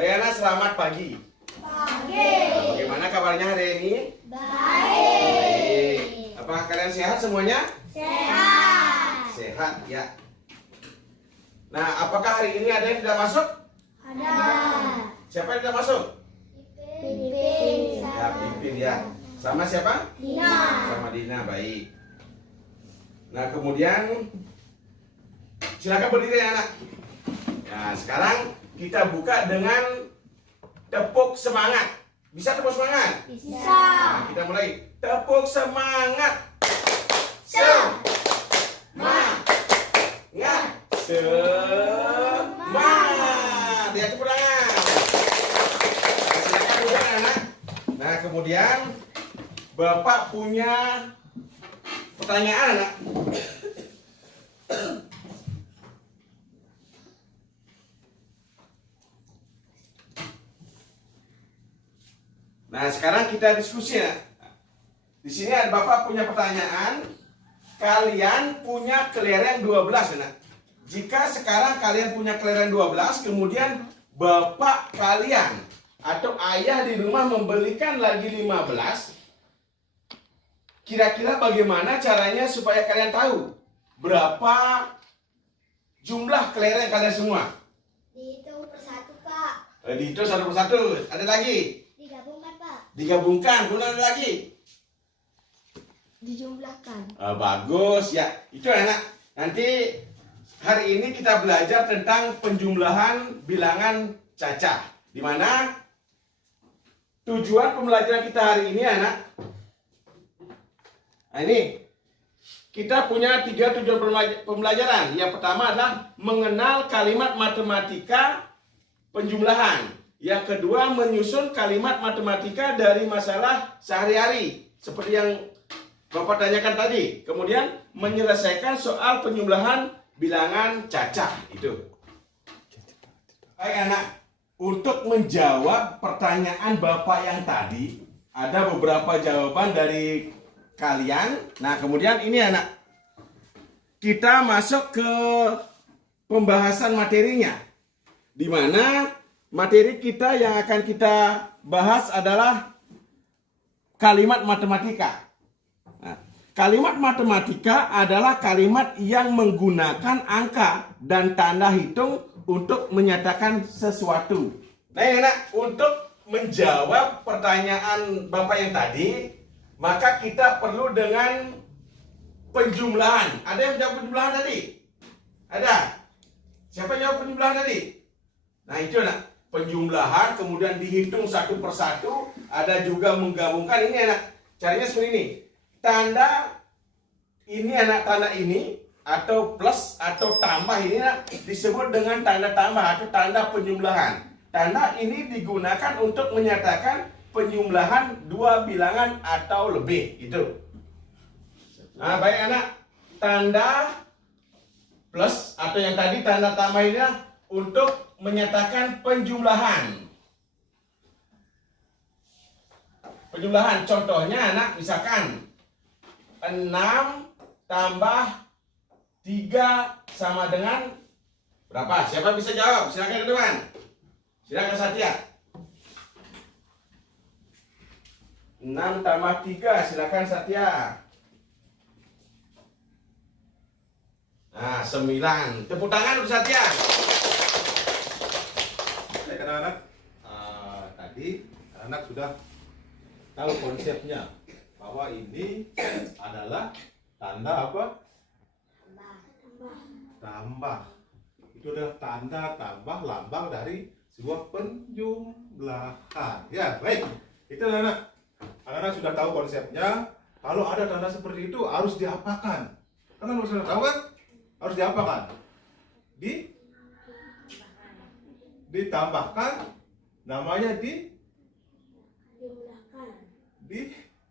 Baik anak, selamat pagi. Pagi. Bagaimana kabarnya hari ini? Baik. Apakah kalian sehat semuanya? Sehat. Sehat ya. Nah, apakah hari ini ada yang tidak masuk? Ada. Siapa yang tidak masuk? Pipin. Ya, Pipin ya. Sama siapa? Dina. Sama Dina, baik. Nah, kemudian silakan berdiri ya, anak. Nah, sekarang kita buka dengan tepuk semangat. Bisa tepuk semangat? Bisa. Nah, kita mulai. Tepuk semangat. Semangat. Semangat. Lihat tepuk tangan. Nah, silakan duduk anak. Nah, kemudian Bapak punya pertanyaan anak. Nah, sekarang kita diskusi ya. Di sini ada Bapak punya pertanyaan. Kalian punya kelereng 12 ya. Jika sekarang kalian punya kelereng 12, kemudian Bapak kalian atau ayah di rumah membelikan lagi 15, kira-kira bagaimana caranya supaya kalian tahu berapa jumlah kelereng kalian semua? Dihitung persatu, Pak. Dihitung satu persatu. Ada lagi? Digabungkan, Pak. Digabungkan. Kemudian ada lagi? Dijumlahkan. Bagus ya. Itu enak. Nanti hari ini kita belajar tentang penjumlahan bilangan cacah. Di mana tujuan pembelajaran kita hari ini anak. Nah, ini kita punya 3 tujuan pembelajaran. Yang pertama adalah mengenal kalimat matematika penjumlahan. Yang kedua, menyusun kalimat matematika dari masalah sehari-hari seperti yang Bapak tanyakan tadi. Kemudian menyelesaikan soal penjumlahan bilangan cacah itu. Baik anak, untuk menjawab pertanyaan Bapak yang tadi, ada beberapa jawaban dari kalian. Nah, kemudian ini anak, kita masuk ke pembahasan materinya, di mana materi kita yang akan kita bahas adalah kalimat matematika. Nah, kalimat matematika adalah kalimat yang menggunakan angka dan tanda hitung untuk menyatakan sesuatu. Nah, enak, untuk menjawab pertanyaan Bapak yang tadi, maka kita perlu dengan penjumlahan. Ada yang menjawab penjumlahan tadi? Ada? Siapa yang jawab penjumlahan tadi? Nah, itu nak penjumlahan, kemudian dihitung satu persatu. Ada juga menggabungkan. Ini anak, caranya seperti ini. Tanda ini anak, tanda ini atau plus atau tambah ini anak, disebut dengan tanda tambah atau tanda penjumlahan. Tanda ini digunakan untuk menyatakan penjumlahan dua bilangan atau lebih itu. Nah, baik anak, tanda plus atau yang tadi tanda tambah ini untuk menyatakan penjumlahan. Penjumlahan contohnya anak, misalkan 6 tambah 3 sama dengan berapa? Siapa bisa jawab? Silakan ke depan. Silakan Satya. 6 tambah 3, silakan Satya. Nah, 9. Tepuk tangan untuk Satya. Baik anak-anak, tadi anak sudah tahu konsepnya bahwa ini adalah tanda apa? Tambah. Itu adalah tanda tambah lambang dari sebuah penjumlahan. Ya, baik. Itu anak-anak. Anak-anak sudah tahu konsepnya. Kalau ada tanda seperti itu harus diapakan? Kalian sudah tahu kan? Harus diapakan? Ditambahkan, namanya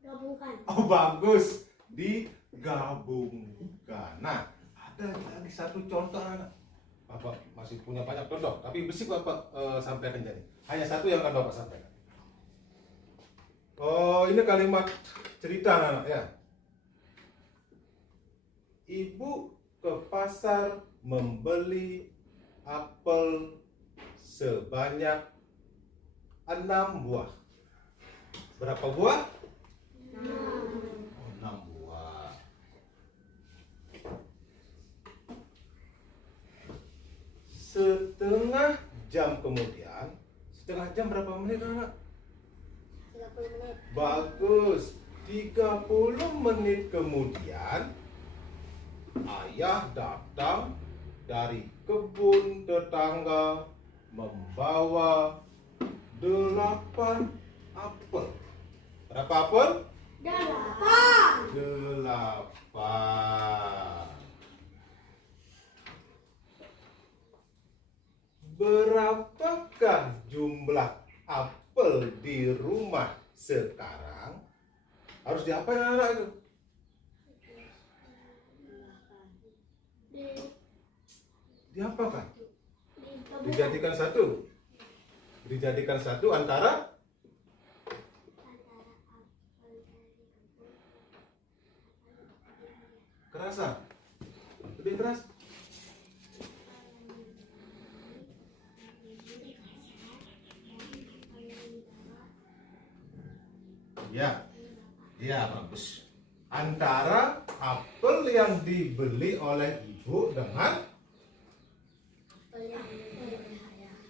Gabungkan. oh bagus, digabungkan. Nah, ada lagi satu contoh anak. Bapak masih punya banyak contoh, tapi besi Bapak sampaikan jadi. Hanya satu yang akan Bapak sampaikan. Oh, ini kalimat cerita anak ya. Ibu ke pasar membeli apel sebanyak 6 buah. Berapa buah? 6 buah. Setengah jam kemudian, setengah jam berapa menit anak? 30 menit. Bagus. 30 menit kemudian ayah datang dari kebun tetangga membawa 8 apel. Berapa apel? 8. 8. Berapakah jumlah apel di rumah sekarang? Harus diapain anak itu? Diapakan? Dijadikan satu. Dijadikan satu antara kerasa. Lebih keras. Ya. Ya, bagus. Antara apel yang dibeli oleh ibu dengan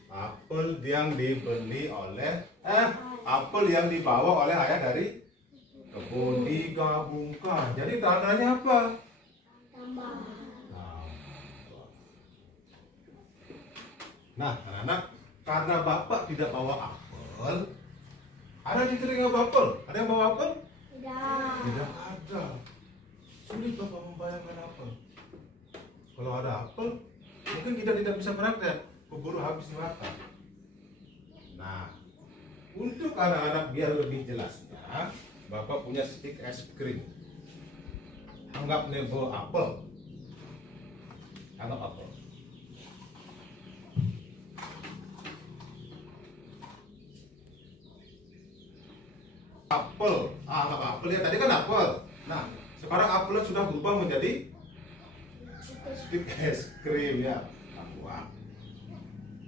apel yang dibeli oleh apel yang dibawa oleh ayah dari kebun, digabungkan. Jadi tandanya apa? Tambah. Nah, anak-anak, karena bapak tidak bawa apel, ada di telinga apel? Ada yang bawa apel? Tidak. Tidak ada. Sulit bapak membayangkan apel. Kalau ada apel, mungkin kita tidak bisa praktek, keburu habis dimakan. Nah, untuk anak-anak biar lebih jelasnya, bapak punya stik es krim. Anggap nebo apel. Anggap apel. Apel, anggap apel ya, tadi kan apel. Nah, sekarang apelnya sudah berubah menjadi stik es krim ya. Wah.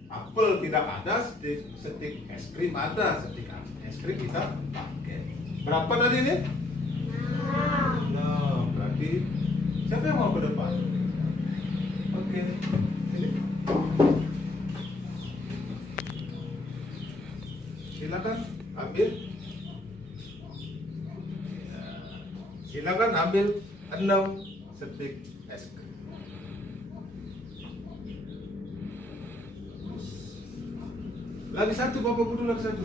Apel tidak ada, stik es krim ada, stik es krim kita pakai. Berapa tadi ini? 6. Nah, berarti siapa yang mau ke depan? Oke, sini. Silakan ambil. Silakan ambil 6 stik es krim. Lagi satu, bapak kudu lagi satu.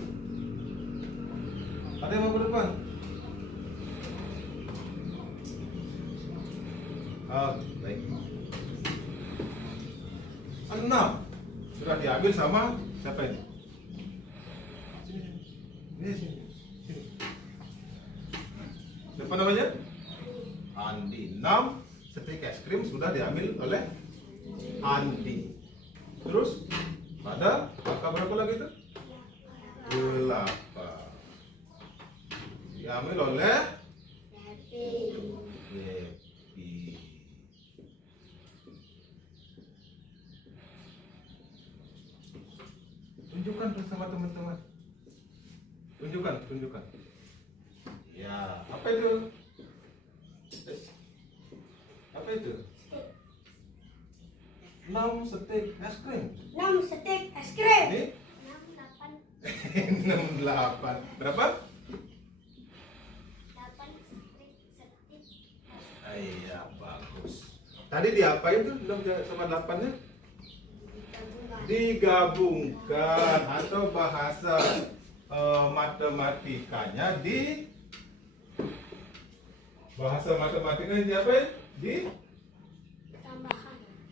Ada yang mau ke depan? Baik. 6 sudah diambil sama siapa ini? Sini. Siapa namanya? Andi. 6 stik es krim sudah diambil oleh Andi. Terus pada angka berapa lagi itu? 8. Diambil oleh Happy. Tunjukkan bersama teman-teman. Tunjukkan. Ya, apa itu? Apa itu? 6 stik es krim. 6 stik es krim. Ini 6, 8. 6, 8. Berapa? 8 stik. Iya, bagus. Tadi diapain tuh 6 sama 8-nya? Digabungkan atau bahasa matematikanya diapain?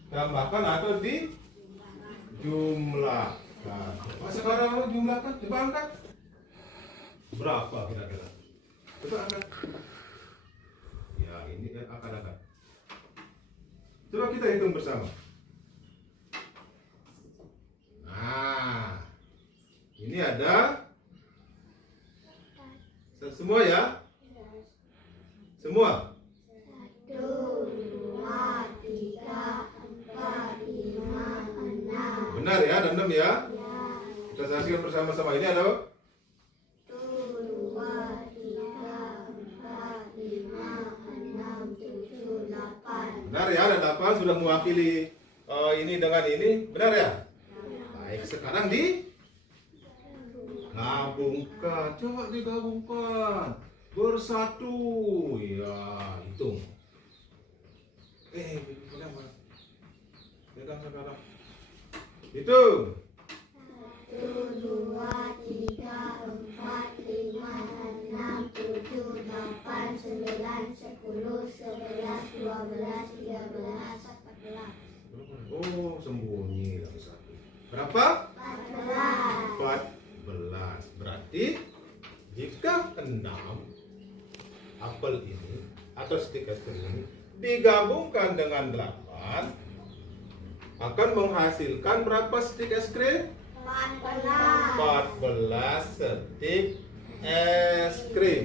Tambahkan atau dijumlahkan. Sekarang jumlahkan, coba angkat. Berapa kira-kira? Coba angkat. Ya, ini angkat. Coba kita hitung bersama. Nah, ini ada semua ya? Semua? 1, 2, 3, 4, 5, 6. Benar ya, ada 6 ya? Kita saksikan bersama-sama. Ini adalah 1, 2, 3, 4, 5, 6, 7, 8. benar ya, ada 8 sudah mewakili ini dengan ini, benar ya? Baik, sekarang gabungkan, coba digabungkan bersatu, ya hitung. Pegang sekarang. Hitung. 1, 2, 3, 4, 5, 6, 7, 8, 9, 10, 11, 12, 13, 14. Oh, sembunyi lagi satu. Berapa? 14. 14. Berarti jika 6 apel ini atau stik es krim ini digabungkan dengan 8 akan menghasilkan berapa stik es krim? 14. 14 stik es krim.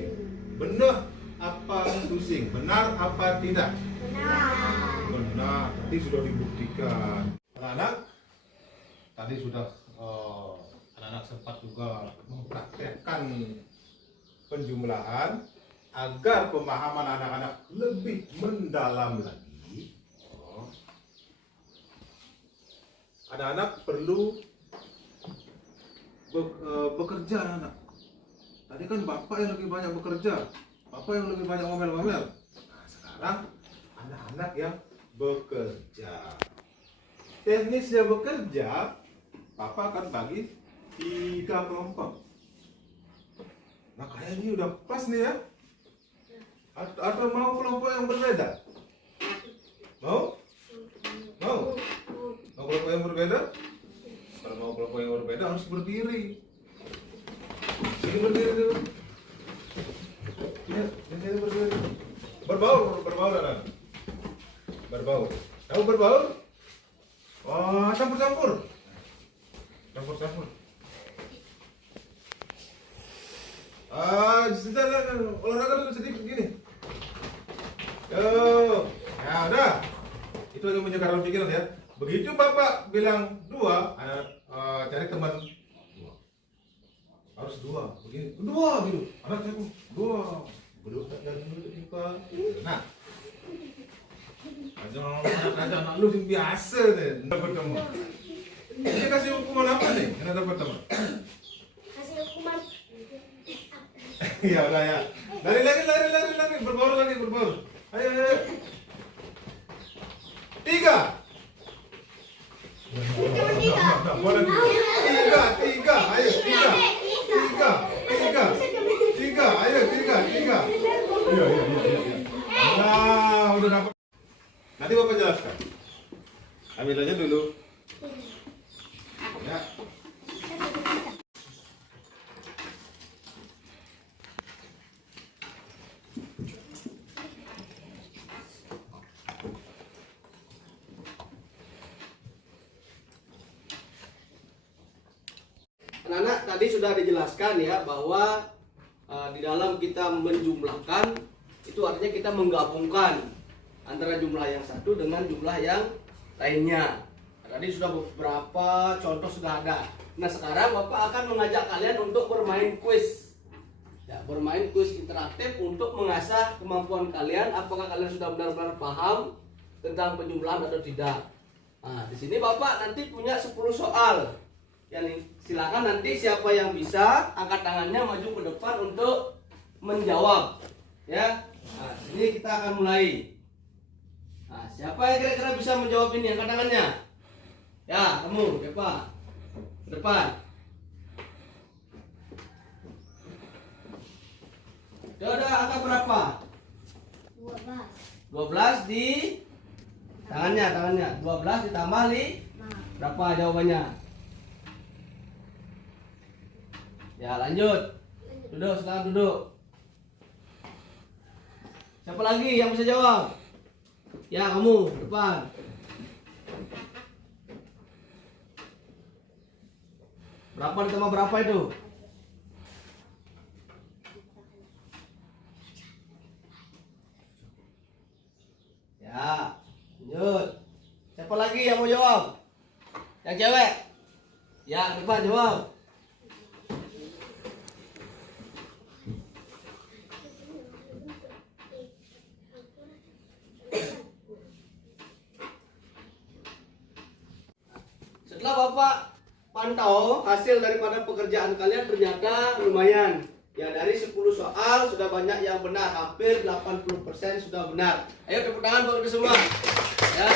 Benar apa Susing? Benar apa tidak? Benar. Benar, tadi sudah dibuktikan. Anak-anak, tadi sudah anak-anak sempat juga mempraktekkan penjumlahan agar pemahaman anak-anak lebih mendalam lagi. Anak-anak perlu bekerja, anak. Tadi kan bapak yang lebih banyak bekerja, bapak yang lebih banyak ngomel-ngomel. Nah, sekarang anak-anak yang bekerja. Teknisnya bekerja, papa akan bagi 3 kelompok. Nah, kayak ini udah pas nih ya. Atau mau kelompok yang berbeda? Mau? Mau? Mau kelompok yang berbeda? Kalau mau kelompok yang berbeda harus berdiri. Sini berdiri dulu. Sini berdiri. Berbaur anak. Berbaur. Tahu berbaur? Oh, campur-campur. Campur-campur. Sebentar, olahraga dulu sedikit begini. Yo, ya udah. Itu aja menyegarkan pikiran ya. Begitu bapak bilang 2, cari teman 2. Harus 2, begini. 2 gitu. Anak cukup 2. Berdua yang lupa. Nah. Anak lu yang biasa deh dapat teman. Ini kasih hukuman apa nih? Yang dapat teman. Kasih hukuman. Ya udah ya. Lari, berbaur lagi. Ayo. 3. Boleh. 3. Ayo 3. Ayo 3. Iya. Nah, udah dapat. Nanti bapak jelaskan. Ambil aja dulu. Ya. Anak-anak, tadi sudah dijelaskan ya bahwa di dalam kita menjumlahkan itu artinya kita menggabungkan antara jumlah yang satu dengan jumlah yang lainnya. Tadi sudah beberapa contoh sudah ada. Nah, sekarang Bapak akan mengajak kalian untuk bermain kuis. Ya, bermain kuis interaktif untuk mengasah kemampuan kalian apakah kalian sudah benar-benar paham tentang penjumlahan atau tidak. Nah, di sini Bapak nanti punya 10 soal. Yang silakan nanti siapa yang bisa angkat tangannya maju ke depan untuk menjawab. Ya. Nah, ini kita akan mulai. Nah, siapa yang kira-kira bisa menjawab ini? Angkat tangannya. Ya, kamu, siapa? Ke depan. Udah, angka berapa? 12. 12 di tangannya. 12 ditambah 5. Berapa jawabannya? Ya, lanjut. Duduk, silakan duduk. Siapa lagi yang bisa jawab? Ya, kamu, depan. Berapa ditambah berapa itu? Ya, lanjut. Siapa lagi yang mau jawab? Yang cewek? Ya, depan jawab. setelah Bapak pantau hasil daripada pekerjaan kalian ternyata lumayan. Ya, dari 10 soal sudah banyak yang benar, hampir 80% sudah benar. Ayo tepuk tangan buat kita semua. Ya.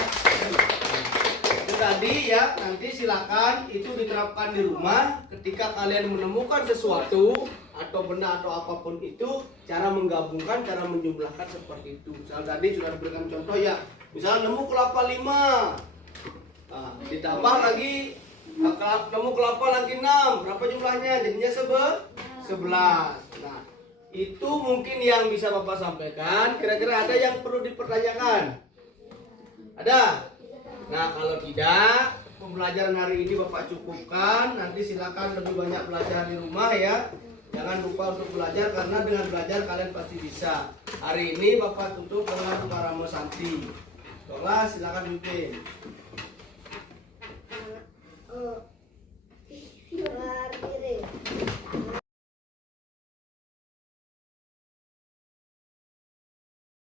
Itu tadi ya, nanti silakan itu diterapkan di rumah ketika kalian menemukan sesuatu atau benda atau apapun itu, cara menggabungkan, cara menjumlahkan seperti itu. Misal tadi sudah diberikan contoh ya, misal nemu kelapa 5. Nah, ditambah lagi nemu kelapa lagi 6. Berapa jumlahnya? Jadinya 11. Nah, itu mungkin yang bisa Bapak sampaikan. Kira-kira ada yang perlu dipertanyakan? Ada? Nah, kalau tidak, pembelajaran hari ini Bapak cukupkan. Nanti silakan lebih banyak belajar di rumah ya. Jangan lupa untuk belajar, karena dengan belajar kalian pasti bisa. Hari ini Bapak tutup dengan Paramo Santi. Kelas silakan pimpin.